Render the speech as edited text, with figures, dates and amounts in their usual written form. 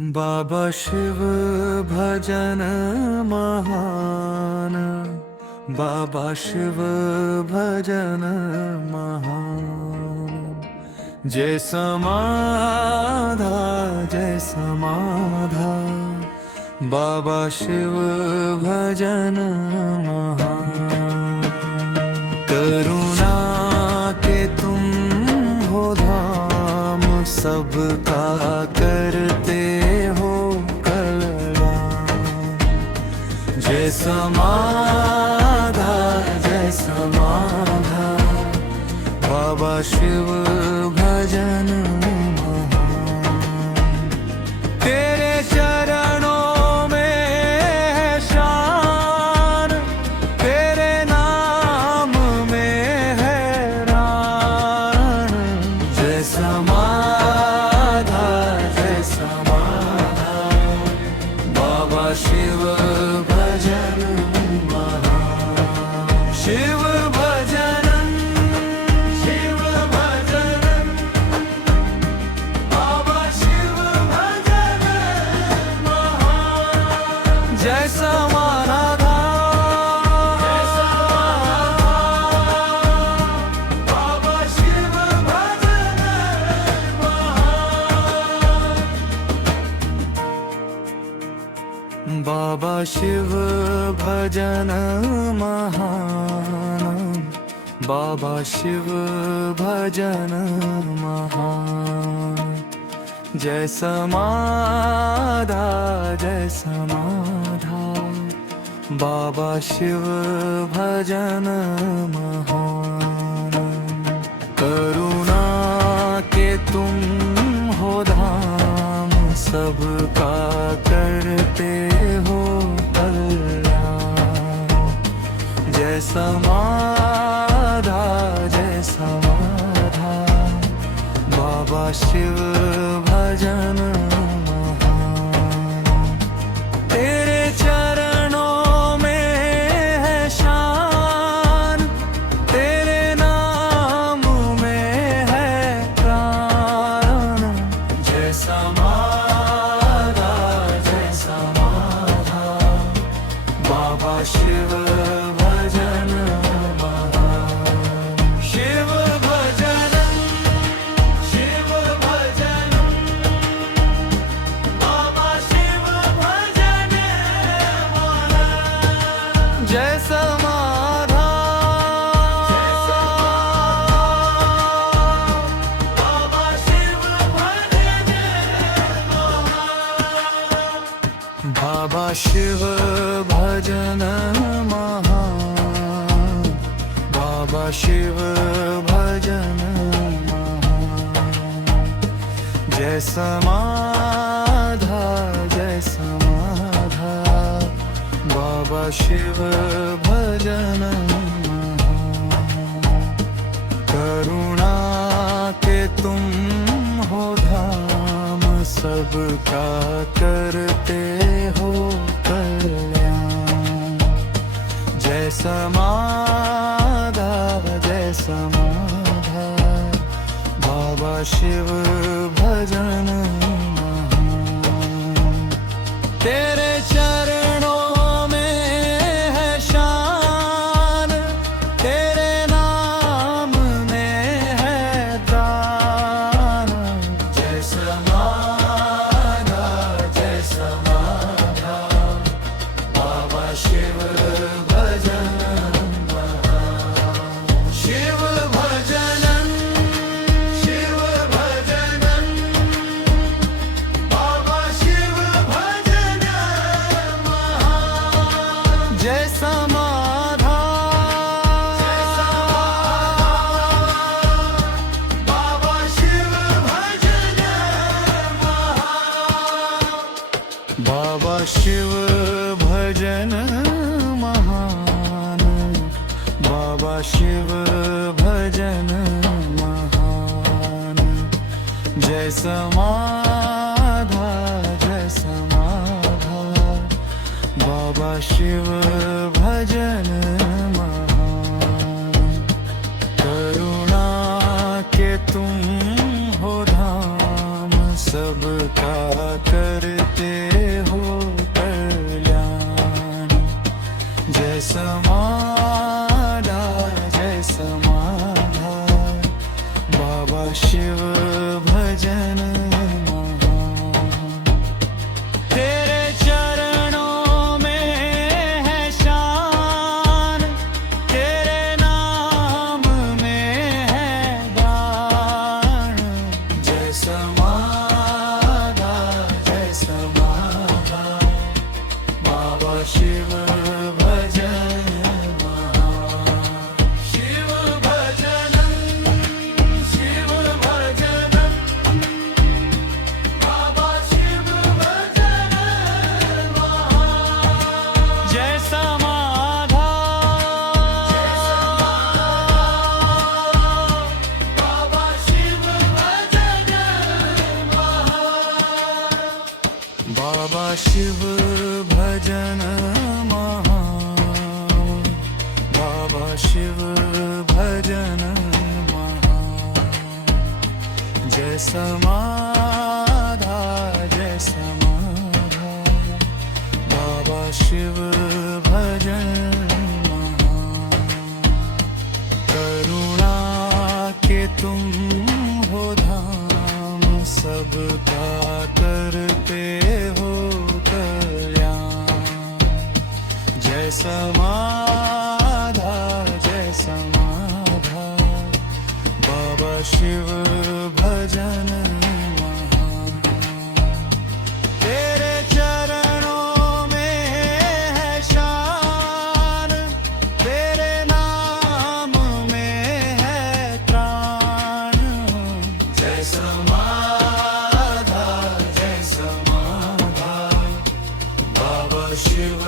बाबा शिव भजन महान, बाबा शिव भजन महान। जय समाधा जय समाधा, बाबा शिव भजन महान। करुणा के तुम हो धाम, सबका करते हो कल्याण। जय समाधा जय समाधा, बाबा शिव भजन महान। तेरे चरणों में है शान, तेरे नाम में है प्राण। जय समाधा जय समाधा, बाबा शिव भजन महान। शिव भजन शिव भजन, बाबा शिव भजन महान। जय समाधा जय समाधा, बाबा शिव भजन महान। बाबा शिव भजन महान, बाबा शिव भजन महान। जय समाधा जय समाधा, बाबा शिव भजन महान। करुणा के तुम हो धाम, सबका करते हो कल्याण। जय समाधा जय समाधा, बाबा शिव भजन महान। तेरे चरणों में है शान, तेरे नाम में है प्राण। जय समाधा जय समाधा, बाबा शिव भजन महान। शिव भजन शिव भजन, बाबा शिव भजन महान। जय समाधा जय समाधा, बाबा शिव भजन महान। बाबा शिव भजन महान, बाबा शिव भजन महान। जय समाधा जय समाधा, बाबा शिव भजन महान। करुणा के तुम हो धाम, सबका करते हो कल्याण। जय समाधा जय समाधा, बाबा शिव भजन महान। तेरे चरणों में है शान, तेरे नाम में है दान। जय समाधा जय समाधा, बाबा शिव भजन महान। शिव भजन शिव भजन, बाबा शिव भजन महान। जय समाधा जय समाधा, बाबा शिव भजन महान। बाबा शिव भजन महान, बाबा शिव भजन महान। जय समाधा जय समाधा, बाबा शिव भजन महान। करुणा के तुम हो धाम, सबका कर शिव भजन शिव भजनं शिव भजनं बाबा शिव भजन जय समाधा बाबा शिव भजन बाबा शिव भजन महा बाबा शिव भजन महा जय समाधा जय समाधा बाबा शिव भजन महा करुणा के तुम हो धाम सबका करते हो कल्याण जय समाधा जय समाधा बाबा शिव भजन महा तेरे चरणों में है शान तेरे नाम में है त्राण जय समाधा जय समाधा बाबा शिव